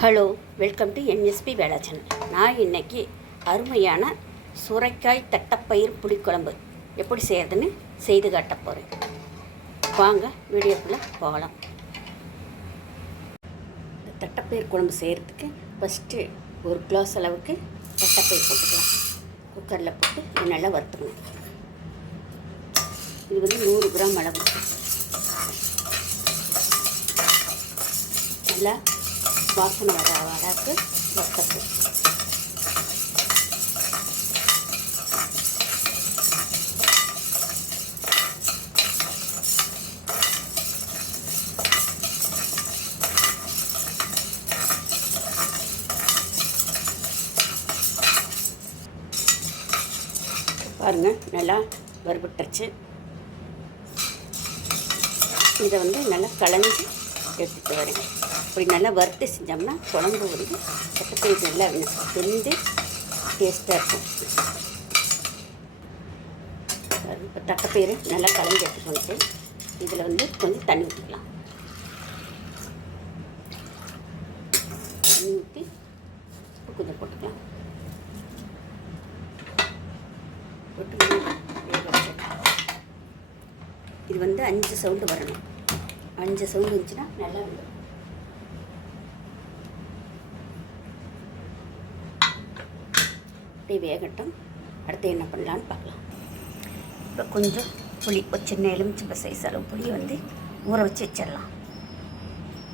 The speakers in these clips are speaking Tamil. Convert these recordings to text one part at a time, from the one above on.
ஹலோ வெல்கம் டு என்எஸ்பி வேலாச்சன் நான் இன்னைக்கு அருமையான சுரைக்காய் தட்டப்பயிர் புளிக்குழம்பு. எப்படி செய்கிறதுன்னு செய்து காட்ட போகிறேன் வாங்க வீடியோக்குள்ளே போகலாம். இந்த தட்டப்பயிர் குழம்பு செய்கிறதுக்கு ஃபஸ்ட்டு ஒரு கிளாஸ் அளவுக்கு தட்டப்பயிர் போட்டுக்கலாம். குக்கரில் போட்டு நல்லா வறுத்துக்கணும். இது வந்து நூறு கிராம் அளவு. நல்லா வாசனை வர அளவுக்கு வறுத்தப்பு பாருங்கள் நல்லா வறுபட்டுருச்சு. இதை வந்து நல்லா கலந்து எடுத்துகிட்டு வரேன். அப்படி நல்லா வறுத்து செஞ்சோம்னா குழம்பு வந்து தட்டைப்பயிர் நல்லா வெந்து டேஸ்ட்டாக இருக்கும். இப்போ தட்டைப்பயிறு நல்லா கலந்து எடுத்துட்டு வந்துட்டு இதில் வந்து கொஞ்சம் தண்ணி ஊற்றிக்கலாம். தண்ணி ஊற்றி உப்பு கொஞ்சம் போட்டுக்கலாம். போட்டு இது வந்து அஞ்சு சவுண்டு வரணும். அஞ்சு சவுண்டு இருந்துச்சுன்னா நல்லா அப்படி அப்படியே வேகட்டும். அடுத்து என்ன பண்ணலான்னு பார்க்கலாம். இப்போ கொஞ்சம் புளி ஒரு சின்ன எலுமிச்சம்பை சைஸ் அளவு புளியை வந்து ஊற வச்சு வச்சிடலாம்.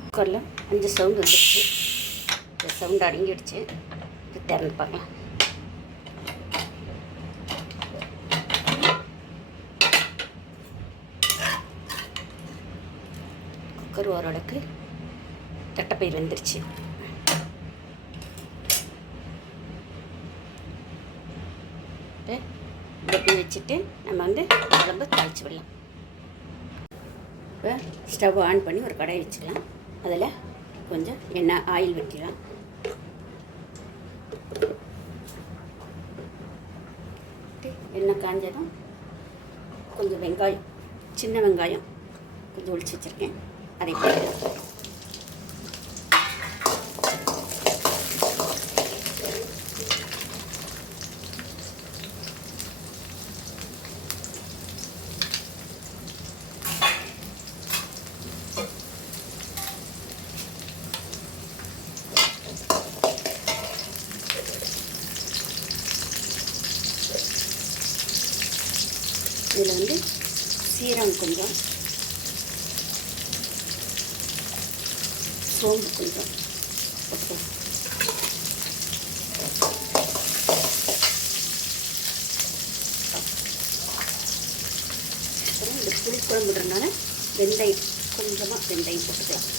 குக்கரில் அஞ்சு சவுண்டு வந்துடுச்சு இந்த சவுண்டு அடங்கிடுச்சு. இப்போ திறந்து பார்க்கலாம். குக்கர் ஓரளவுக்கு தட்டைப்பயிர் வந்துருச்சு. இப்போ இதை வச்சுட்டு நம்ம வந்து குழம்பு தாளிச்சு விடலாம். இப்போ ஸ்டவ் ஆன் பண்ணி ஒரு கடாய் வச்சுக்கலாம். அதில் கொஞ்சம் எண்ணெய் ஆயில் வைக்கலாம் எண்ணெய் காஞ்சதும் கொஞ்சம் வெங்காயம் சின்ன வெங்காயம் கொஞ்சம் ஒழிச்சு வச்சுருக்கேன். அதை போட்டு இதில் வந்து சீரகம் கொஞ்சம். சோம்பு கொஞ்சம். போட்டுக்கலாம் அப்புறம் இந்த புளி குழம்புன்றனால வெந்தயம் கொஞ்சமாக வெந்தயம் போட்டுக்கலாம்.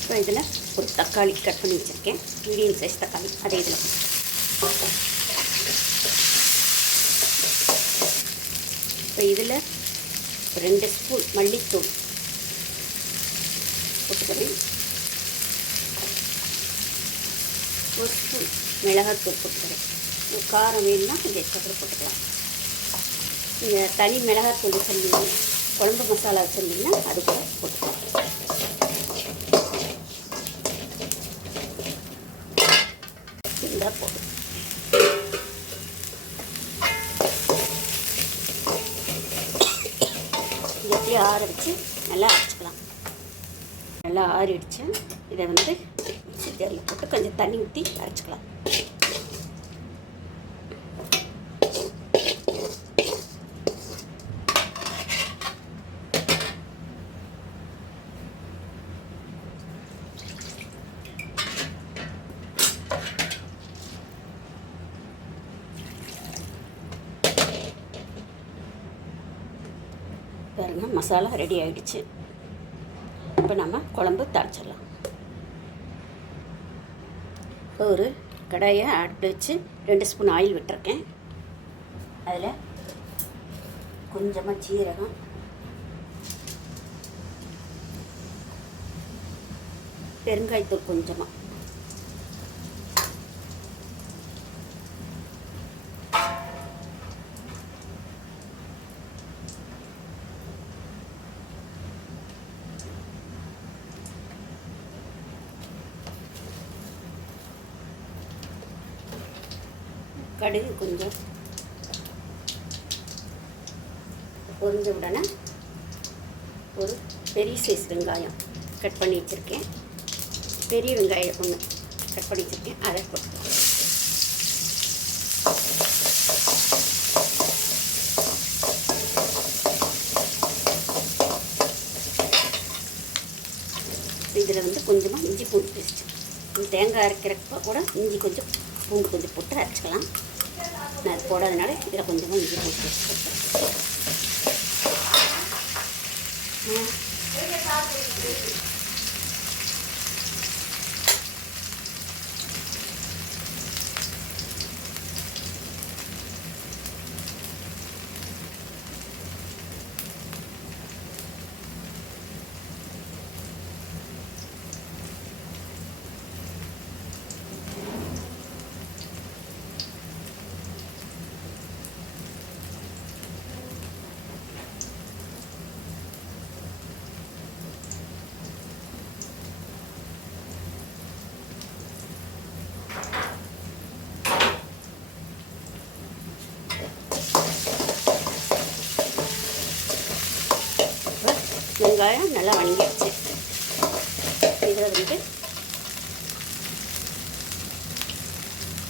இப்போ இதில் ஒரு தக்காளி கட் பண்ணி வச்சுருக்கேன். மீடியம் சைஸ் தக்காளி. அதே இதில் இப்போ இதில் ரெண்டு ஸ்பூன் மல்லித்தூள் போட்டுக்கிறேன். ஒரு ஸ்பூன் மிளகாத்தூள் போட்டுக்கிறேன். காரம் வேணும்னா கொஞ்சம் எக்ஸ்ட்ரா கூட போட்டுக்கலாம். நீங்கள் தனி மிளகாத்தூள் வச்சுருந்தீங்க குழம்பு மசாலா வச்சுருந்தீங்கன்னா அது கூட போட்டுக்கலாம். இருந்தால் போதும் இது அப்படியே ஆற வச்சு நல்லா அரைச்சிக்கலாம். நல்லா ஆறிடுச்சு. இதை வந்து ஜாரில் போட்டு கொஞ்சம் தண்ணி ஊற்றி அரைச்சிக்கலாம். மசாலா ரெடி ஆகிடுச்சு இப்போ நம்ம குழம்பு தாளிச்சிடலாம் இப்போ ஒரு கடாயை அடுப்பில் வச்சு ரெண்டு ஸ்பூன் ஆயில் விட்டுருக்கேன். அதில் கொஞ்சமாக சீரகம். பெருங்காயத்தூள் கொஞ்சமாக கடுகு கொஞ்சம் பொரிஞ்ச உடனே ஒரு பெரிய சைஸ் வெங்காயம் கட் பண்ணி வச்சுருக்கேன். பெரிய வெங்காயம் ஒன்று கட் பண்ணி வச்சுருக்கேன். அதை போட்டு இதில் வந்து கொஞ்சமாக இஞ்சி பூண்டு பேஸ்ட்டு தேங்காய் அரைக்கிறப்ப கூட இஞ்சி கொஞ்சம் பூண்டு கொஞ்சம் போட்டு அரைச்சிக்கலாம். நான் அது போடாதனால இதில் கொஞ்சமாக இஞ்சி பூண்டு பேஸ்ட் வெங்காயம் நல்லா வணங்கிடுச்சு இதில் வந்து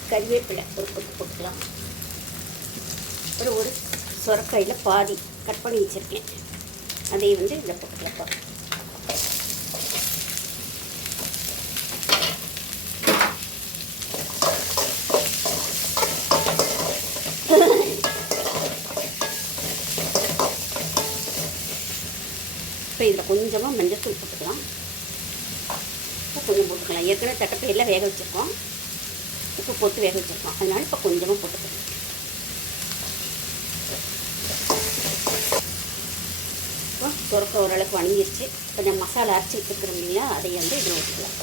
கறிவேப்பிலை ஒரு கொத்து போட்டுக்கலாம். அப்புறம் ஒரு சுரக்காயில் பாதி கட் பண்ணி வச்சுருக்கேன். அதையும் வந்து இதில் பார்க்கலாம் இதில் கொஞ்சமாக மஞ்சள்தூள் போட்டுக்கலாம். உப்பு கொஞ்சம் போட்டுக்கலாம். ஏற்கனவே தட்டப்பயிரில் வேக வச்சுருக்கோம். உப்பு போட்டு வேக வச்சுருக்கோம். அதனால் இப்போ கொஞ்சமாக போட்டுக்கலாம். இப்போ சுரக்க ஓரளவுக்கு வணங்கிருச்சு. கொஞ்சம் மசாலா அரைச்சி வச்சுருக்குறோம் இல்லையா அதை வந்து இதில் ஊற்றிக்கலாம்.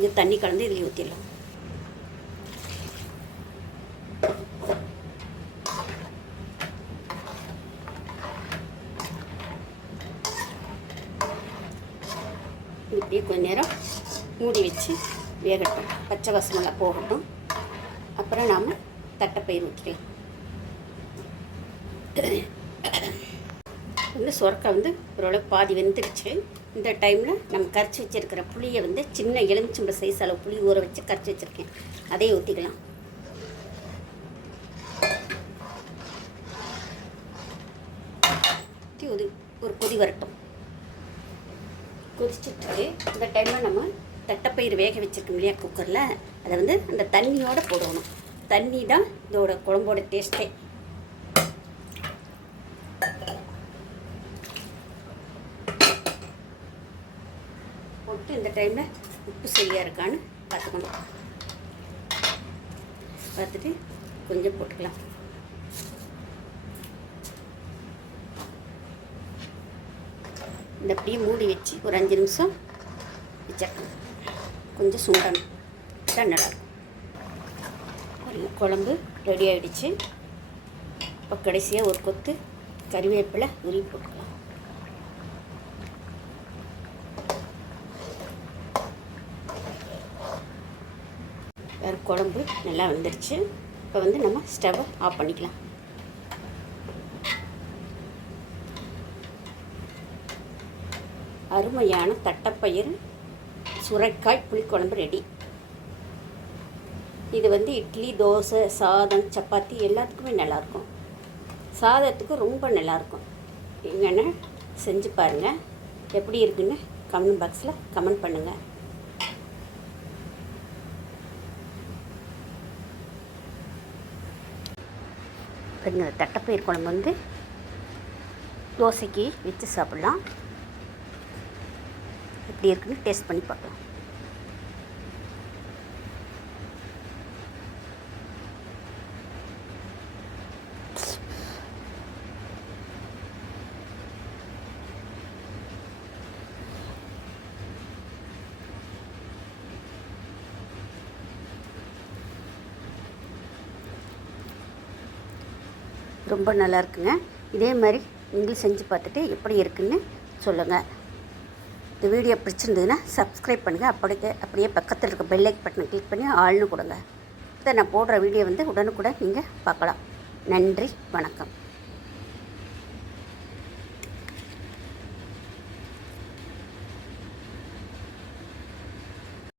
கொஞ்சம் தண்ணி கலந்து இதில் ஊற்றிடலாம் இப்படியே கொஞ்ச நேரம் மூடி வச்சு வேகட்டும். பச்சை வசமெல்லாம் போகட்டும். அப்புறம் நாம் தட்டைப்பயிர் ஊற்றிக்கலாம் வந்து சுரக்காய் வந்து ஓரளவுக்கு பாதி வெந்துடுச்சு. இந்த டைமில் நம்ம கரைச்சி வச்சுருக்கிற புளியை வந்து சின்ன எலுமிச்சம்பழ சைஸ் அளவு புளி ஊற வச்சு கரைச்சி வச்சுருக்கேன். அதையே ஊற்றிக்கலாம் ஊற்றி ஒரு ஒரு கொதி வரட்டும். கொதிச்சுட்டு இந்த டைமில் நம்ம தட்டைப்பயிர் வேக வச்சுருக்கோம் இல்லையா குக்கரில் அதை வந்து அந்த தண்ணியோடு போடணும். தண்ணி தான் இதோட குழம்போட டேஸ்ட்டே போட்டு இந்த டைமில் உப்பு சரியாக இருக்கான்னு பார்த்துக்கணும். பார்த்துட்டு கொஞ்சம் போட்டுக்கலாம். இந்த அப்படியே மூடி வச்சு ஒரு அஞ்சு நிமிஷம் வச்சிடணும். கொஞ்சம் சுண்டணும். தான் நல்லாயிருக்கும். குழம்பு ரெடி ஆகிடுச்சு இப்போ கடைசியாக ஒரு கொத்து கறிவேப்பிலை உருவி போட்டுக்கலாம். குழம்பு நல்லா வந்துடுச்சு இப்போ வந்து நம்ம ஸ்டவ்வை ஆஃப் பண்ணிக்கலாம். அருமையான தட்டைப்பயிர் சுரைக்காய் புளிக்குழம்பு ரெடி இது வந்து இட்லி தோசை சாதம் சப்பாத்தி எல்லாத்துக்குமே நல்லாயிருக்கும். சாதத்துக்கு ரொம்ப நல்லாயிருக்கும். என்னென்ன? செஞ்சு பாருங்கள் எப்படி இருக்குன்னு கமெண்ட் பாக்ஸில் கமெண்ட் பண்ணுங்கள் இப்போ இந்த தட்டைப்பயிர் குழம்பு வந்து தோசைக்கு வச்சு சாப்பிட்லாம். எப்படி இருக்குன்னு டேஸ்ட் பண்ணி பார்க்கலாம். ரொம்ப நல்லா இருக்குங்க இதே மாதிரி நீங்களும் செஞ்சு பார்த்துட்டு எப்படி இருக்குன்னு சொல்லுங்கள் இந்த வீடியோ பிடிச்சிருந்ததுன்னா சப்ஸ்கிரைப் பண்ணுங்கள் அப்படியே அப்படியே பக்கத்தில் இருக்க பெல் லைக் பட்டனை கிளிக் பண்ணி ஆள்னு கொடுங்க. இதை நான் போடுற வீடியோ வந்து உடனுக்குடன் நீங்கள் பார்க்கலாம். நன்றி வணக்கம்.